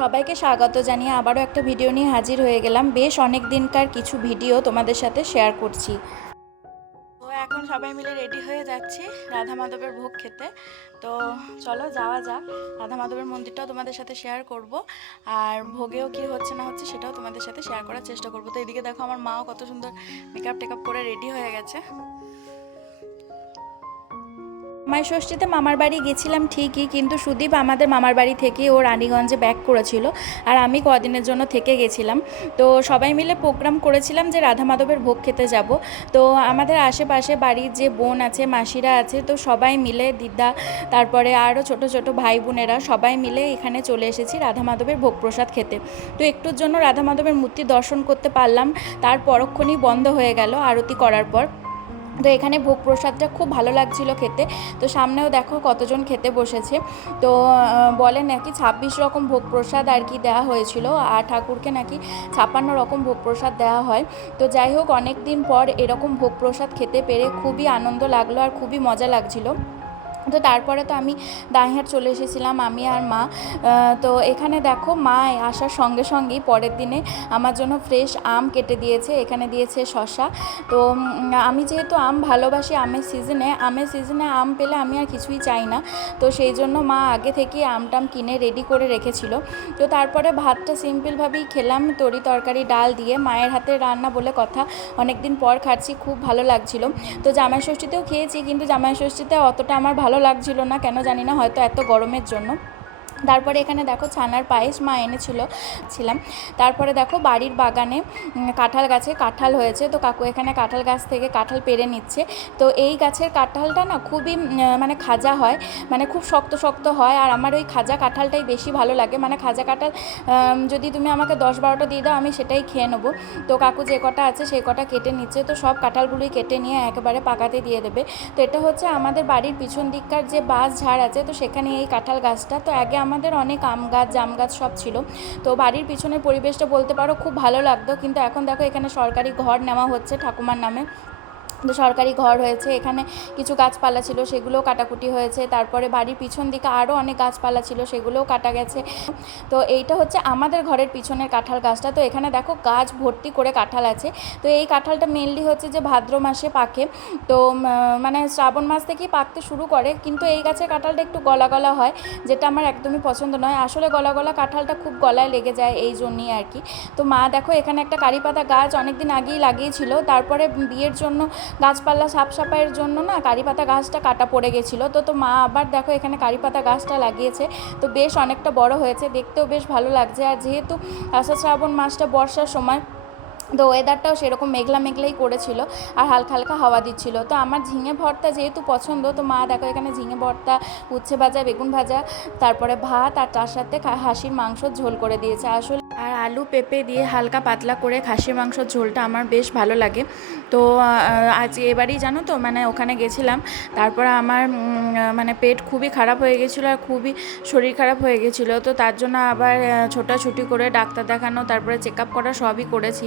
সবাইকে স্বাগত জানিয়ে আবারও একটা ভিডিও নিয়ে হাজির হয়ে গেলাম। বেশ অনেক দিনকার কিছু ভিডিও তোমাদের সাথে শেয়ার করছি। তো এখন সবাই মিলে রেডি হয়ে যাচ্ছি রাধা মাধবের ভোগ খেতে। তো চলো যাওয়া যাক। রাধা মাধবের মন্দিরটাও তোমাদের সাথে শেয়ার করব, আর ভোগেও কি হচ্ছে না হচ্ছে সেটাও তোমাদের সাথে শেয়ার করার চেষ্টা করব। তো এদিকে দেখো আমার মাও কত সুন্দর মেকআপ টেকআপ করে রেডি হয়ে গেছে। জামাই ষষ্ঠীতে মামার বাড়ি গেছিলাম ঠিকই, কিন্তু সুদীপ আমাদের মামার বাড়ি থেকে ও রানীগঞ্জে ব্যাক করেছিল, আর আমি কদিনের জন্য থেকে গেছিলাম। তো সবাই মিলে প্রোগ্রাম করেছিলাম যে রাধা মাধবের ভোগ খেতে যাব। তো আমাদের আশেপাশে বাড়ির যে বোন আছে, মাসিরা আছে, তো সবাই মিলে, দিদা, তারপরে আরও ছোট ছোট ভাই বোনেরা সবাই মিলে এখানে চলে এসেছি রাধা মাধবের ভোগ প্রসাদ খেতে। তো একটুর জন্য রাধা মাধবের মূর্তি দর্শন করতে পারলাম, তার পরক্ষণেই বন্ধ হয়ে গেল আরতি করার পর। তো এখানে ভোগ প্রসাদটা খুব ভালো লাগছিল খেতে। তো সামনেও দেখো কতজন খেতে বসেছে। তো বলে নাকি 26 রকম ভোগ প্রসাদ আর কি দেওয়া হয়েছিল, আর ঠাকুরকে নাকি 56 রকম ভোগ প্রসাদ দেওয়া হয়। তো যাই হোক, অনেক দিন পর এরকম ভোগ প্রসাদ খেতে পেরে খুবই আনন্দ লাগলো আর খুবই মজা লাগছিল। তো তারপরে তো আমি দাঁইহাট চলে এসেছিলাম, আমি আর মা। তো এখানে দেখো মা আসার সঙ্গে সঙ্গেই পরের দিনে আমার জন্য ফ্রেশ আম কেটে দিয়েছে, এখানে দিয়েছে শসা। তো আমি যেহেতু আম ভালোবাসি, আমের সিজনে আম পেলে আমি আর কিছুই চাই না। তো সেই জন্য মা আগে থেকেই আমটাম কিনে রেডি করে রেখেছিল। তো তারপরে ভাতটা সিম্পলভাবেই খেলাম, তরি তরকারি ডাল দিয়ে। মায়ের হাতের রান্না বলে কথা, অনেক দিন পর খাচ্ছি, খুব ভালো লাগছিল। তো জামাই ষষ্ঠীতেও খেয়েছি, কিন্তু জামাই ষষ্ঠীতে অতটা আমার ভালো লাগছিল না, কেন জানি না, হয়তো এত গরমের জন্য। তারপরে এখানে দেখো ছানার পায়েস মা ছিলাম। তারপরে দেখো বাড়ির বাগানে কাঁঠাল গাছে কাঁঠাল হয়েছে। তো কাকু এখানে কাঁঠাল গাছ থেকে কাঁঠাল পেড়ে নিচ্ছে। তো এই গাছের কাঁঠালটা না খুবই মানে খাজা হয়, মানে খুব শক্ত শক্ত হয়, আর আমার ওই খাজা কাঁঠালটাই বেশি ভালো লাগে। মানে খাজা কাঁঠাল যদি তুমি আমাকে 10-12টা দিয়ে দাও, আমি সেটাই খেয়ে নেবো। তো কাকু যে কটা আছে সেই কটা কেটে নিচ্ছে। তো সব কাঁঠালগুলোই কেটে নিয়ে একেবারে পাকাতে দিয়ে দেবে। তো এটা হচ্ছে আমাদের বাড়ির পিছন দিককার যে বাঁশ ঝাড় আছে, তো সেখানে এই কাঁঠাল গাছটা। তো আগে আমাদের অনেক আম গাছ, জাম গাছ সব ছিল। তো বাড়ির পিছনের পরিবেশটা বলতে পারো খুব ভালো লাগতো, কিন্তু এখন দেখো এখানে সরকারি ঘর নেওয়া হচ্ছে ঠাকুমার নামে। তো সরকারি ঘর হয়েছে, এখানে কিছু গাছপালা ছিল সেগুলোও কাটাকুটি হয়েছে। তারপরে বাড়ির পিছন দিকে আরও অনেক গাছপালা ছিল, সেগুলোও কাটা গেছে। তো এইটা হচ্ছে আমাদের ঘরের পিছনের কাঁঠাল গাছটা। তো এখানে দেখো গাছ ভর্তি করে কাঁঠাল আছে। তো এই কাঁঠালটা মেনলি হচ্ছে যে ভাদ্র মাসে পাকে। তো মানে শ্রাবণ মাস থেকেই পাকতে শুরু করে, কিন্তু এই গাছের কাঁঠালটা একটু গলা গলা হয়, যেটা আমার একদমই পছন্দ নয়। আসলে গলা গলা কাঁঠালটা খুব গলায় লেগে যায়, এই জন্যই আর কি। তো মা দেখো এখানে একটা কারি পাতা গাছ অনেক দিন আগেই লাগিয়েছিল, তারপরে বিয়ের জন্য গাছপালা সাফ সাফাইয়ের জন্য না কারি পাতা গাছটা কাটা পড়ে গেছিলো। তো মা আবার দেখো এখানে কারি পাতা গাছটা লাগিয়েছে। তো বেশ অনেকটা বড় হয়েছে, দেখতেও বেশ ভালো লাগছে। আর যেহেতু আষাঢ় শ্রাবণ মাসটা বর্ষার সময়, তো ওয়েদারটাও সেরকম মেঘলা মেঘলাই করেছিল, আর হালকা হালকা হাওয়া দিচ্ছিল। তো আমার ঝিঙে ভর্তা যেহেতু পছন্দ, তো মা দেখো এখানে ঝিঙে ভর্তা, উচ্ছে ভাজা, বেগুন ভাজা, তারপরে ভাত, আর তার সাথে খাসির মাংসর ঝোল করে দিয়েছে। আসলে আর আলু পেঁপে দিয়ে হালকা পাতলা করে খাসির মাংসর ঝোলটা আমার বেশ ভালো লাগে। তো আজ এবারেই জানো তো, মানে ওখানে গেছিলাম, তারপরে আমার মানে পেট খুবই খারাপ হয়ে গেছিলো, আর খুবই শরীর খারাপ হয়ে গেছিলো। তো তার জন্য আবার ছোটাছুটি করে ডাক্তার দেখানো, তারপরে চেক আপ করা, সবই করেছি।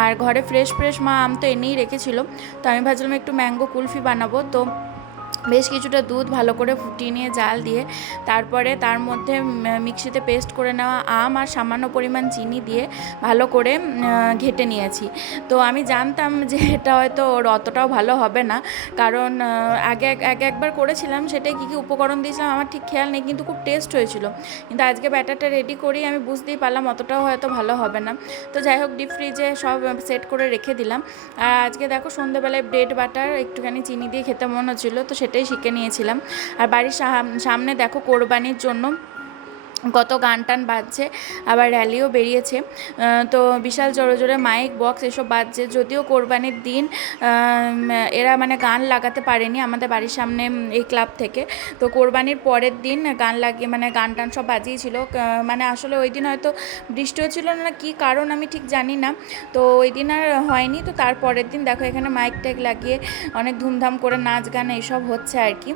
আর ঘরে ফ্রেশ ফ্রেশ মা আম তো এনেই রেখেছিল। তো আমি ভাবছিলাম একটু ম্যাঙ্গো কুলফি বানাবো। তো বেশ কিছুটা দুধ ভালো করে ফুটিয়ে নিয়ে জাল দিয়ে, তারপরে তার মধ্যে মিক্সিতে পেস্ট করে নেওয়া আম আর সামান্য পরিমাণ চিনি দিয়ে ভালো করে ঘেটে নিয়েছি। তো আমি জানতাম যে এটা হয়তো অতটাও ভালো হবে না, কারণ আগে একবার করেছিলাম, সেটাই কী কী উপকরণ দিয়েছিলাম আমার ঠিক খেয়াল নেই, কিন্তু খুব টেস্ট হয়েছিল। কিন্তু আজকে ব্যাটারটা রেডি করেই আমি বুঝতেই পারলাম অতটাও হয়তো ভালো হবে না। তো যাই হোক, ডিপ ফ্রিজে সব সেট করে রেখে দিলাম। আর আজকে দেখো সন্ধ্যেবেলায় ব্রেড বাটার একটুখানি চিনি দিয়ে খেতে মনে হচ্ছিলো, তো সেটাই শিখে নিয়েছিলাম। আর বাড়ির সামনে দেখো কোরবানির জন্য কত গান টান বাজছে, আবার র্যালিও বেরিয়েছে। তো বিশাল জোরে জোরে মাইক বক্স এসব বাজছে। যদিও কোরবানির দিন এরা মানে গান লাগাতে পারেনি আমাদের বাড়ির সামনে এই ক্লাব থেকে। তো কোরবানির পরের দিন গান লাগিয়ে, মানে গান টান সব বাজিয়েছিল। মানে আসলে ওই দিন হয়তো বৃষ্টি হচ্ছিল না, কী কারণ আমি ঠিক জানি না। তো ওই দিন আর হয়নি। তো তার পরের দিন দেখো এখানে মাইক টাইক লাগিয়ে অনেক ধুমধাম করে নাচ গান এইসব হচ্ছে আর কি।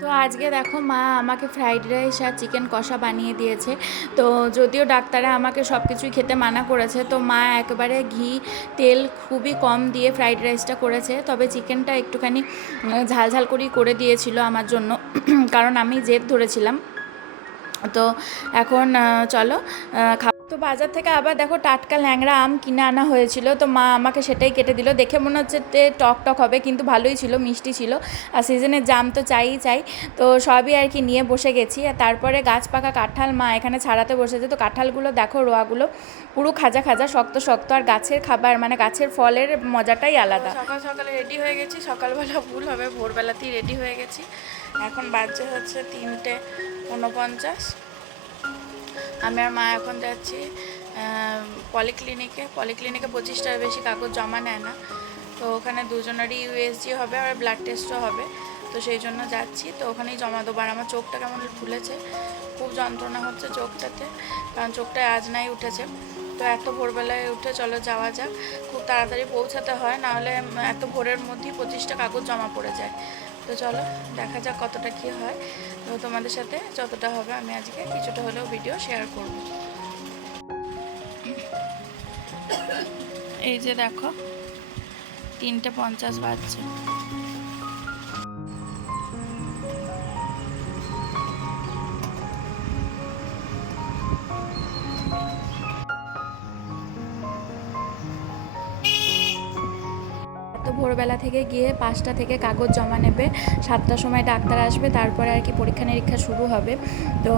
তো তো আজকে দেখো মা আমাকে ফ্রাইড রাইস আর চিকেন কষা বানিয়ে দিয়েছে। তো যদিও ডাক্তারে আমাকে সব কিছুই খেতে মানা করেছে, তো মা একেবারে ঘি তেল খুবই কম দিয়ে ফ্রাইড রাইসটা করেছে। তবে চিকেনটা একটুখানি ঝাল ঝাল করেই করে দিয়েছিল আমার জন্য, কারণ আমি জেদ ধরেছিলাম। তো এখন চলো তো বাজার থেকে আবার দেখো টাটকা ল্যাংড়া আম কিনে আনা হয়েছিল, তো মা আমাকে সেটাই কেটে দিল। দেখে মনে হচ্ছে টক টক হবে, কিন্তু ভালোই ছিল, মিষ্টি ছিল। আর সিজনের জাম তো চাই। তো সবই আর কি নিয়ে বসে গেছি। আর তারপরে গাছ পাকা কাঁঠাল মা এখানে ছাড়াতে বসেছে। তো কাঁঠালগুলো দেখো রোয়াগুলো পুরো খাজা খাজা শক্ত শক্ত, আর গাছের খাবার মানে গাছের ফলের মজাটাই আলাদা। সকাল সকালে রেডি হয়ে গেছি, সকালবেলা ভুল হবে, ভোরবেলাতেই রেডি হয়ে গেছি। এখন বাজে হচ্ছে 3:49। আমি আর মা এখন যাচ্ছি পলিক্লিনিকে। 25টার বেশি কাগজ জমা নেয় না, তো ওখানে দুজনেরই ইউএসজি হবে আর ব্লাড টেস্টও হবে। তো সেই জন্য যাচ্ছি, তো ওখানেই জমা দেবো। আর আমার চোখটা কেমন ফুলেছে, খুব যন্ত্রণা হচ্ছে চোখটাতে, কারণ চোখটায় আজনাই উঠেছে। তো এত ভোরবেলায় উঠে চলো যাওয়া যাক, খুব তাড়াতাড়ি পৌঁছাতে হয়, নাহলে এত ভোরের মধ্যেই 25টা কাগজ জমা পড়ে যায়। তো চলো দেখা যাক কতটা কী হয়। তো তোমাদের সাথে যতটা হবে আমি আজকে কিছুটা হলেও ভিডিও শেয়ার করব। এই যে দেখো 3:50 বাজছে। তো ভোরবেলা থেকে গিয়ে 5টা থেকে কাগজ জমা নেবে, 7টার সময় ডাক্তার আসবে, তারপরে আর কি পরীক্ষা নিরীক্ষা শুরু হবে। তো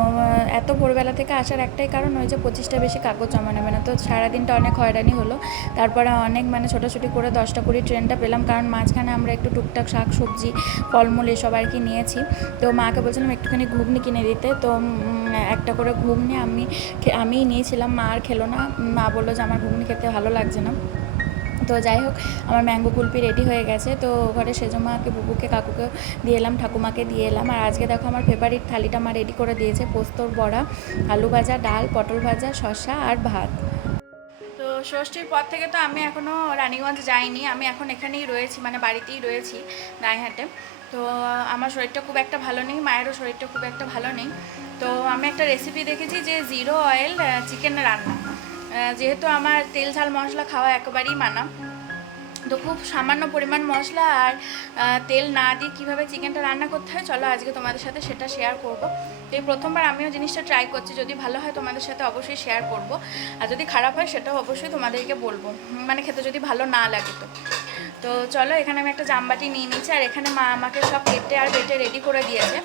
এত ভোরবেলা থেকে আসার একটাই কারণ ওই যে 25টা বেশি কাগজ জমা নেবে না। তো সারাদিনটা অনেক হয়রানি হলো। তারপরে অনেক মানে ছোটাছুটি করে 10টা 20 ট্রেনটা পেলাম, কারণ মাঝখানে আমরা একটু টুকটাক শাক সবজি ফলমূল এসব আর কি নিয়েছি। তো মাকে বলছিলাম একটুখানি ঘুগনি কিনে দিতে, তো একটা করে ঘুগনি আমিই নিয়েছিলাম, মা আর খেলো না। মা বললো যে আমার ঘুগনি খেতে ভালো লাগছে না। তো যাই হোক, আমার ম্যাঙ্গো কুলপি রেডি হয়ে গেছে। তো ঘরে সেজমাকে বুবুকে কাকুকে দিয়ে এলাম, ঠাকুমাকে দিয়ে এলাম। আর আজকে দেখো আমার ফেভারিট থালিটা মা রেডি করে দিয়েছে, পোস্তর বড়া, আলু ভাজা, ডাল, পটল ভাজা, শসা আর ভাত। তো ষষ্ঠীর পর থেকে তো আমি এখনও রানীগঞ্জ যাইনি, আমি এখন এখানেই রয়েছি, মানে বাড়িতেই রয়েছি গায়েহাটে। তো আমার শরীরটা খুব একটা ভালো নেই, মায়েরও শরীরটা খুব একটা ভালো নেই। তো আমি একটা রেসিপি দেখেছি যে 0 অয়েল চিকেন রান্না। যেহেতু আমার তেল ঝাল মশলা খাওয়া একেবারেই মানা, তো খুব সামান্য পরিমাণ মশলা আর তেল না দিয়ে কীভাবে চিকেনটা রান্না করতে হয় চলো আজকে তোমাদের সাথে সেটা শেয়ার করব। তো এই প্রথমবার আমিও জিনিসটা ট্রাই করছি, যদি ভালো হয় তোমাদের সাথে অবশ্যই শেয়ার করব, আর যদি খারাপ হয় সেটাও অবশ্যই তোমাদেরকে বলবো, মানে খেতে যদি ভালো না লাগে। তো চলো, এখানে আমি একটা জামবাটি নিয়ে নিয়েছি, আর এখানে মা আমাকে সব কেটে আর বেটে রেডি করে দিয়েছে।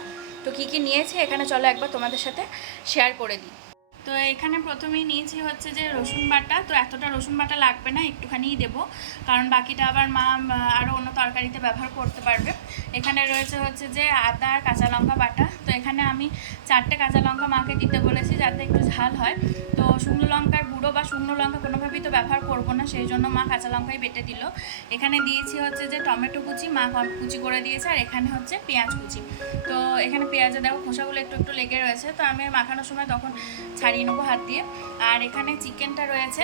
তো কী কী নিয়েছে এখানে চলো একবার তোমাদের সাথে শেয়ার করে দিই। তো এখানে প্রথমেই নিয়েছি হচ্ছে যে রসুন বাটা। তো এতটা রসুন বাটা লাগবে না, একটুখানিই দেবো, কারণ বাকিটা আবার মা আরও অন্য তরকারিতে ব্যবহার করতে পারবে। এখানে রয়েছে হচ্ছে যে আদা আর কাঁচা লঙ্কা বাটা। তো এখানে আমি 4টে কাঁচা লঙ্কা মাকে দিতে বলেছি যাতে একটু ঝাল হয়। তো শুকনো লঙ্কার গুঁড়ো বা শুকনো লঙ্কা কোনোভাবেই তো ব্যবহার করবো না, সেই জন্য মা কাঁচা লঙ্কাই বেটে দিল। এখানে দিয়েছি হচ্ছে যে টমেটো কুচি, মা কুচি করে দিয়েছে, আর এখানে হচ্ছে পেঁয়াজ কুচি। তো এখানে পেঁয়াজে দেখো খোসাগুলো একটু একটু লেগে রয়েছে, তো আমি মাখানোর সময় তখন ছাড়িয়ে নেবো হাত দিয়ে। আর এখানে চিকেনটা রয়েছে,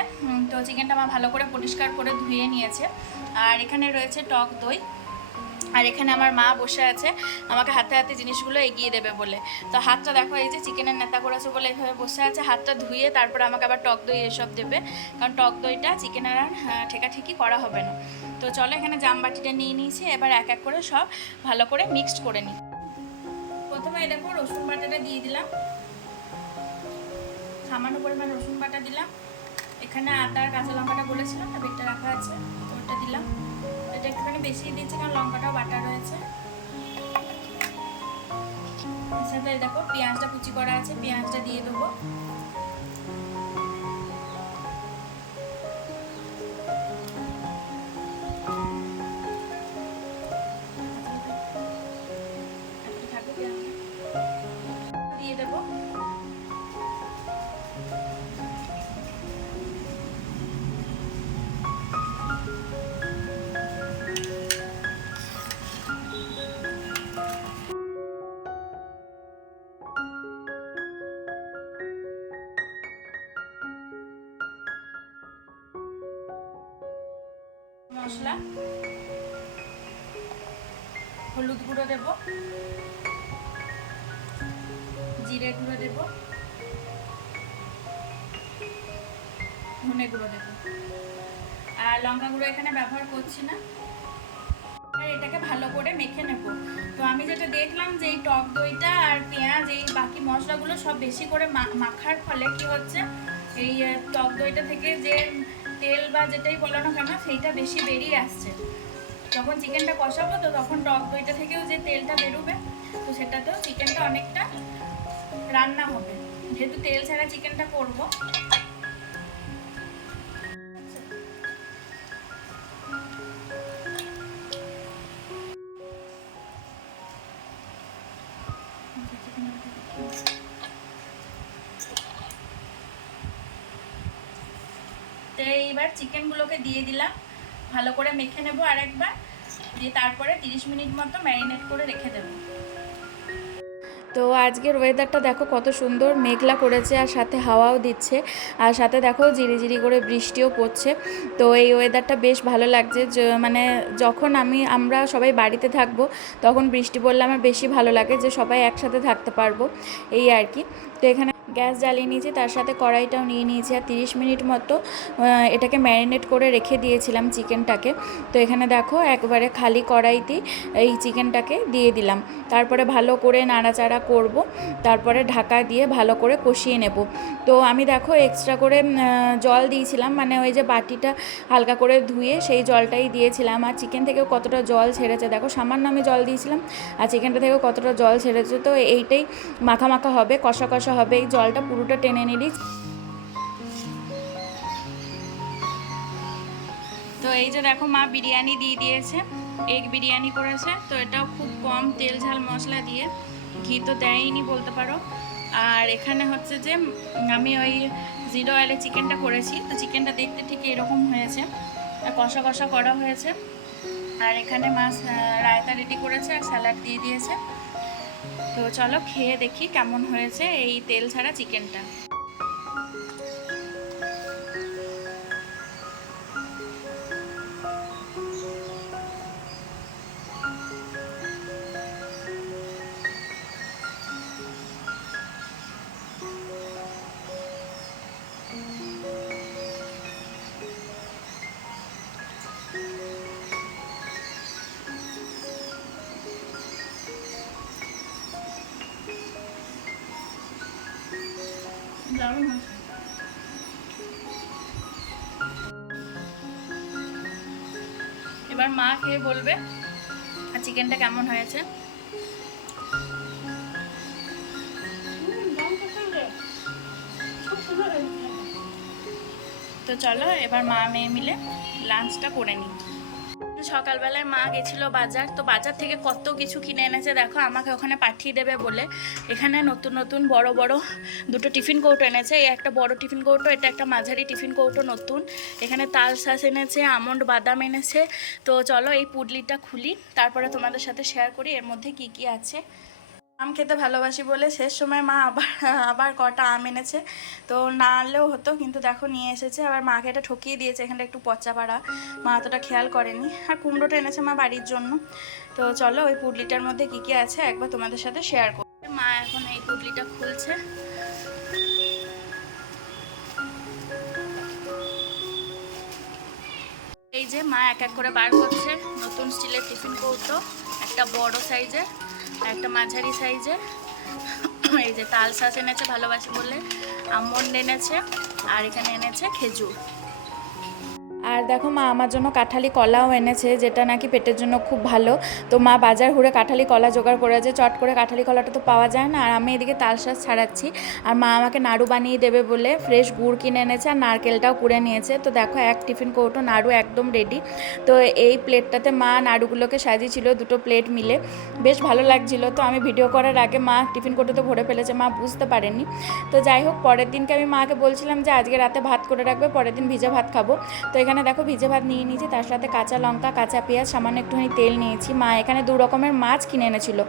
তো চিকেনটা মা ভালো করে পরিষ্কার করে ধুয়ে নিয়েছে। আর এখানে রয়েছে টক দই। আর এখানে আমার মা বসে আছে আমাকে হাতে হাতে জিনিসগুলো এগিয়ে দেবে বলে। তো হাতটা দেখো, এই যে চিকেনের নেতা করেছে বলে এইভাবে বসে আছে, হাতটা ধুয়ে তারপর আমাকে আবার টক দই এসব দেবে, কারণ টক দইটা চিকেনের আর ঠেকাঠেকি করা হবে না। তো চলো, এখানে জামবাটিটা নিয়ে নিয়েছি, এবার এক এক করে সব ভালো করে মিক্সড করে নিই। প্রথমে দেখো রসুন বাটাটা দিয়ে দিলাম, সামান্য পরিমাণ রসুন বাটা দিলাম। এখানে আদা আর কাঁচা লঙ্কাটা বলেছিলাম না বেটে রাখা আছে, তো ওটা দিলাম। এটা একটুখানি বেশি দিচ্ছি কারণ লঙ্কাটাও বাটা রয়েছে। এর সাথে দেখো পেঁয়াজটা কুচি করা আছে, পেঁয়াজটা দিয়ে দেবো। দিয়ে দেবো মশলা, হলুদ গুঁড়ো দেবো, জিরে গুঁড়ো দেবো, ধনে গুঁড়ো দেবো, আর লঙ্কা গুঁড়ো এখানে ব্যবহার করছি না। আর এটাকে ভালো করে মেখে নেব। তো আমি যেটা দেখলাম যে এই টক দইটা আর পেঁয়াজ এই বাকি মশলাগুলো সব বেশি করে মাখার ফলে কি হচ্ছে, এই টক দইটা থেকে যে তেল বা যেটাই বলো না কেন সেইটা বেশি বেরিয়ে আসছে। যখন চিকেনটা কষাবো তো তখন টক দইটা থেকেও যে তেলটা বেরোবে, তো সেটাতেও চিকেনটা অনেকটা রান্না হবে। যেহেতু তেল ছাড়া চিকেনটা করবো, তো এইবার চিকেনগুলোকে দিয়ে দিলাম, ভালো করে মেখে নেবো আরেকবার, দিয়ে তারপরে 30 মিনিট মতো ম্যারিনেট করে রেখে দেবো। তো আজকের ওয়েদারটা দেখো কত সুন্দর, মেঘলা করেছে আর সাথে হাওয়াও দিচ্ছে, আর সাথে দেখো ঝিরিঝিরি করে বৃষ্টিও পড়ছে। তো এই ওয়েদারটা বেশ ভালো লাগছে। মানে যখন আমরা সবাই বাড়িতে থাকবো তখন বৃষ্টি পড়লে আমার বেশি ভালো লাগে, যে সবাই একসাথে থাকতে পারবো, এই আর কি। তো এখানে গ্যাস জ্বালিয়ে নিয়েছি, তার সাথে কড়াইটাও নিয়ে নিয়েছি, আর 30 মিনিট মতো এটাকে ম্যারিনেট করে রেখে দিয়েছিলাম চিকেনটাকে। তো এখানে দেখো একবারে খালি কড়াইতেই এই চিকেনটাকে দিয়ে দিলাম, তারপরে ভালো করে নাড়াচাড়া করব, তারপরে ঢাকা দিয়ে ভালো করে কষিয়ে নেব। তো আমি দেখো এক্সট্রা করে জল দিয়েছিলাম, মানে ওই যে বাটিটা হালকা করে ধুয়ে সেই জলটাই দিয়েছিলাম। আর চিকেন থেকেও কতটা জল ছেড়েছে দেখো, সামান্য আমি জল দিয়েছিলাম আর চিকেনটা থেকেও কতটা জল ছেড়েছে। তো এইটাই মাখা মাখা হবে, কষা কষা হবে, এই জলটা পুরোটা টেনে নিলি। তো এই যে দেখো মা বিরিয়ানি দিয়ে দিয়েছে, এগ বিরিয়ানি করেছে। তো এটাও খুব কম তেল ঝাল মশলা দিয়ে, ঘি তো দেয়নি বলতে পারো। আর এখানে হচ্ছে যে আমি ওই 0 অয়েলে চিকেনটা করেছি, তো চিকেনটা দেখতে ঠিক এরকম হয়েছে, কষা কষা করা হয়েছে। আর এখানে মাছ রায়তা রেডি করেছে আর স্যালাড দিয়ে দিয়েছে। তো চলো খেয়ে দেখি কেমন হয়েছে এই তেল ছাড়া চিকেনটা। এবার মা খেয়ে বলবে আর চিকেনটা কেমন হয়েছে। তো চলো এবার মা মেয়ে মিলে লাঞ্চটা করে নিই। সকালবেলায় মা গেছিল বাজার, তো বাজার থেকে কত কিছু কিনে এনেছে দেখো, আমাকে ওখানে পাঠিয়ে দেবে বলে। এখানে নতুন নতুন বড় বড় দুটো টিফিন কৌটো এনেছে, এই একটা বড় টিফিন কৌটো, এটা একটা মাঝারি টিফিন কৌটো নতুন। এখানে তাল শাঁস এনেছে, আমন্ড বাদাম এনেছে। তো চলো এই পুডলিটা খুলি, তারপরে তোমাদের সাথে শেয়ার করি এর মধ্যে কি কি আছে। আম খেতে ভালোবাসি বলে শেষ সময় মা আবার কটা আম এনেছে। তো না আনলেও হতো, কিন্তু দেখো নিয়ে এসেছে। আবার মাকে এটা ঠকিয়ে দিয়েছে, এখানটা একটু পচা পাড়া, মা অতটা খেয়াল করেনি। আর কুমড়োটা এনেছে মা বাড়ির জন্য। তো চলো ওই পুডলিটার মধ্যে কি কি আছে একবার তোমাদের সাথে শেয়ার করব। মা এখন এই পুডলিটা খুলছে। এই যে মা এক এক করে বার করছে। নতুন স্টিলের টিফিন কৌটো, একটা বড় সাইজের, একটা মাঝারি সাইজের। এই যে তাল শাঁস এনেছে ভালোবাসি বলে, আমন্ড এনেছে, আর এখানে এনেছে খেজুর। আর দেখো মা আমার জন্য কাঁঠালি কলাও এনেছে, যেটা নাকি পেটের জন্য খুব ভালো। তো মা বাজার ঘুরে কাঁঠালি কলা জোগাড় করেছে, চট করে কাঁঠালি কলাটা তো পাওয়া যায় না। আর আমি এদিকে তাল শাঁস ছাড়াচ্ছি, আর মা আমাকে নাড়ু বানিয়ে দেবে বলে ফ্রেশ গুড় কিনে এনেছে আর নারকেলটাও কুড়ে নিয়েছে। তো দেখো এক টিফিন কৌটো নাড়ু একদম রেডি। তো এই প্লেটটাতে মা নাড়ুগুলোকে সাজিয়েছিল, দুটো প্লেট মিলে, বেশ ভালো লাগছিল। তো আমি ভিডিও করার আগে মা টিফিন কৌটোতে ভরে ফেলেছে, মা বুঝতে পারেনি। তো যাই হোক, পরের দিনকে আমি মাকে বলছিলাম যে আজকে রাতে ভাত করে রাখবে, পরের দিন ভিজে ভাত খাবো। তো এখানে দেখো ভিজে ভাত নিয়ে নিয়েছি, তার সাথে কাঁচা লঙ্কা, কাঁচা পেঁয়াজ, সামান্য একটুখানি তেল নিয়েছি। মা এখানে 2 রকমের মাছ কিনে এনেছিল,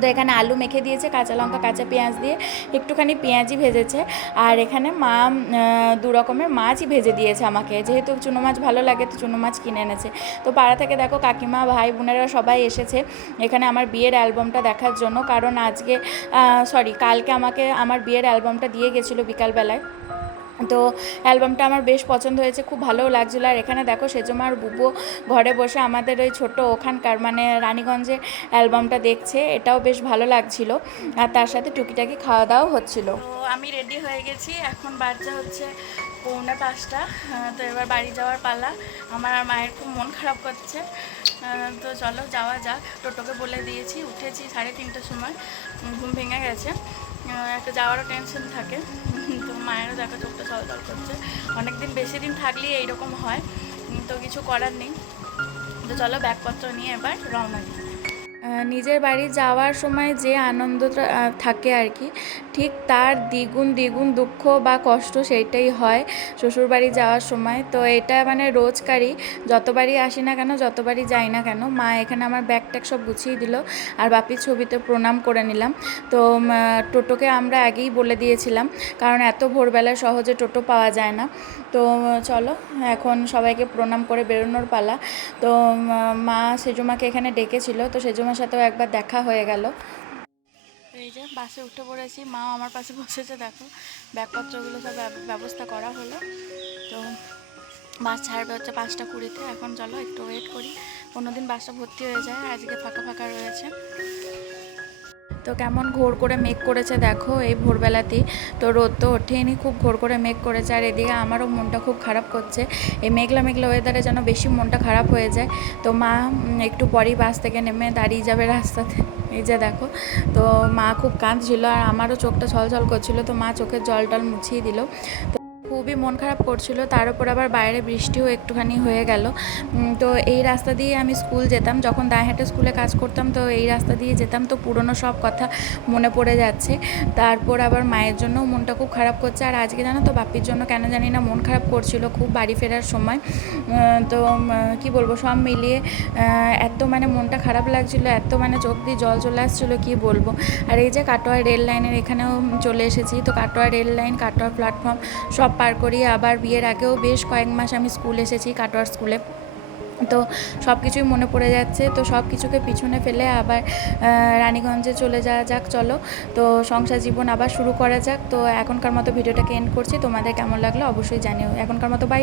তো এখানে আলু মেখে দিয়েছে, কাঁচা লঙ্কা কাঁচা পেঁয়াজ দিয়ে একটুখানি পেঁয়াজি ভেজেছে। আর এখানে মা দু রকমের মাছই ভেজে দিয়েছে আমাকে, যেহেতু চুনো মাছ ভালো লাগে তো চুনো মাছ কিনে এনেছে। তো পাড়া থেকে দেখো কাকিমা ভাই বোনেরা সবাই এসেছে এখানে আমার বিয়ের অ্যালবামটা দেখার জন্য, কারণ কালকে আমাকে আমার বিয়ের অ্যালবামটা দিয়ে গেছিলো বিকালবেলায়। তো অ্যালবামটা আমার বেশ পছন্দ হয়েছে, খুব ভালোও লাগছিলো। আর এখানে দেখো সেজমা আর বুবু ঘরে বসে আমাদের ওই ছোট্ট ওখানকার মানে রানীগঞ্জে অ্যালবামটা দেখছে, এটাও বেশ ভালো লাগছিল। আর তার সাথে টুকিটাকি খাওয়া দাওয়া হচ্ছিল। তো আমি রেডি হয়ে গেছি, এখন বাজে হচ্ছে 4:45। তো এবার বাড়ি যাওয়ার পালা। আমার আর মায়ের খুব মন খারাপ করছে। তো চলো যাওয়া যাক। টোটোকে বলে দিয়েছি, উঠেছি 3:30টার সময়, ঘুম ভেঙে গেছে। একটা যাওয়ারও টেনশন থাকে। তো মায়েরও দেখো চোখটা চলচল করছে, অনেক দিন বেশি দিন থাকলেই এইরকম হয়, তো কিছু করার নেই। তো চলো ব্যাগপত্র নিয়ে এবার রওনা দিই। নিজের বাড়ি যাওয়ার সময় যে আনন্দটা থাকে আর কি, ঠিক তার দ্বিগুণ দ্বিগুণ দুঃখ বা কষ্ট সেইটাই হয় শ্বশুরবাড়ি যাওয়ার সময়। তো এটা মানে রোজকারই, যতবারই আসি না কেন, যতবারই যাই না কেন। মা এখানে আমার ব্যাগ ট্যাগ সব গুছিয়ে দিল, আর বাপির ছবিতে প্রণাম করে নিলাম। তো টোটোকে আমরা আগেই বলে দিয়েছিলাম, কারণ এত ভোরবেলায় সহজে টোটো পাওয়া যায় না। তো চলো এখন সবাইকে প্রণাম করে বেরোনোর পালা। তো মা সেজুমাকে এখানে ডেকেছিল, তো সেজুমার সাথেও একবার দেখা হয়ে গেল। এই যে বাসে উঠে পড়েছি, মাও আমার পাশে বসেছে, দেখো ব্যাগপত্রগুলো সব ব্যবস্থা করা হলো। তো বাস ছাড়বে হচ্ছে 5:20-তে। এখন চলো একটু ওয়েট করি, কোনোদিন বাসটা ভর্তি হয়ে যায়, আজকে ফাঁকা ফাঁকা রয়েছে। তো কেমন ঘোর করে মেঘ করেছে দেখো এই ভোরবেলাতেই। তো রোদ তো ওঠেনি, খুব ঘোর করে মেঘ করেছে। আর এদিকে আমারও মনটা খুব খারাপ করছে, এই মেঘলা মেঘলা ওয়েদারে যেন বেশি মনটা খারাপ হয়ে যায়। তো মা একটু পরেই বাস থেকে নেমে দাঁড়িয়ে যাবে রাস্তাতে, এই যে দেখো। তো মা খুব কাঁদছিল, আর আমারও চোখটা ছলছল করছিল, তো মা চোখের জল টল মুছিয়ে দিল। খুবই মন খারাপ করছিল, তার উপর আবার বাইরে বৃষ্টিও একটুখানি হয়ে গেল। তো এই রাস্তা দিয়ে আমি স্কুল যেতাম, যখন দাঁড়াহাটে স্কুলে কাজ করতাম, তো এই রাস্তা দিয়ে যেতাম। তো পুরনো সব কথা মনে পড়ে যাচ্ছে। তারপর আবার মায়ের জন্যও মনটা খুব খারাপ করছে। আর আজকে জানো তো বাপির জন্য কেন জানি না মন খারাপ করছিল খুব বাড়ি ফেরার সময়। তো কি বলবো, সব মিলিয়ে এত মানে মনটা খারাপ লাগছিল, এত মানে চোখ দিয়ে জল চলে আসছিলো কি বলবো। আর এই যে কাটোয়া রেল লাইনের এখানেও চলে এসেছি। তো Katwa rail line, Katwa platform সব পার করি। আবার বিয়ের আগেও বেশ কয়েক মাস আমি স্কুল এসেছি, কাটোয়ার স্কুলে। তো সব কিছুই মনে পড়ে যাচ্ছে। তো সব কিছুকে পিছনে ফেলে আবার রানীগঞ্জে চলে যাওয়া যাক, চলো। তো সংসার জীবন আবার শুরু করা যাক। তো এখনকার মতো ভিডিওটাকে এন্ড করছি, তোমাদের কেমন লাগলো অবশ্যই জানিও। এখনকার মতো বাই।